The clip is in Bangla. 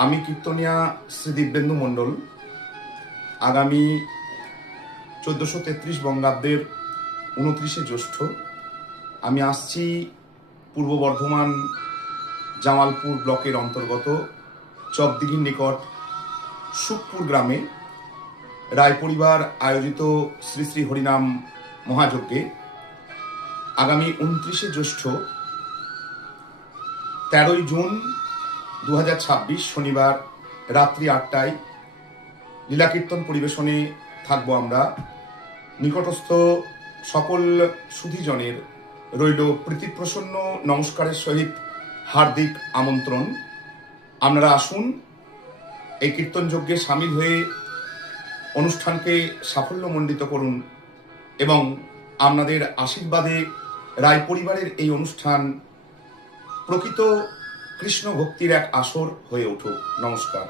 আমি কীর্তনিয়া শ্রী দিব্যেন্দু মণ্ডল আগামী 1433 বঙ্গাব্দের 29শে জ্যৈষ্ঠ আমি আসছি পূর্ব বর্ধমান জামালপুর ব্লকের অন্তর্গত চকদিঘির নিকট সুখপুর গ্রামে রায় পরিবার আয়োজিত শ্রী শ্রী হরিনাম মহাযজ্ঞে আগামী 29শে জ্যৈষ্ঠ 13ই জুন 2026 শনিবার রাত্রি 8টায় লীলাকীর্তন পরিবেশনে থাকব আমরা। নিকটস্থ সকল সুধীজনের রইল প্রীতিপ্রসন্ন নমস্কারের সহিত হার্দিক আমন্ত্রণ। আপনারা আসুন, এই কীর্তনযজ্ঞে সামিল হয়ে অনুষ্ঠানকে সাফল্যমণ্ডিত করুন এবং আপনাদের আশীর্বাদে রায় পরিবারের এই অনুষ্ঠান প্রকৃত কৃষ্ণ ভক্তির এক আসর হয়ে উঠুক। নমস্কার।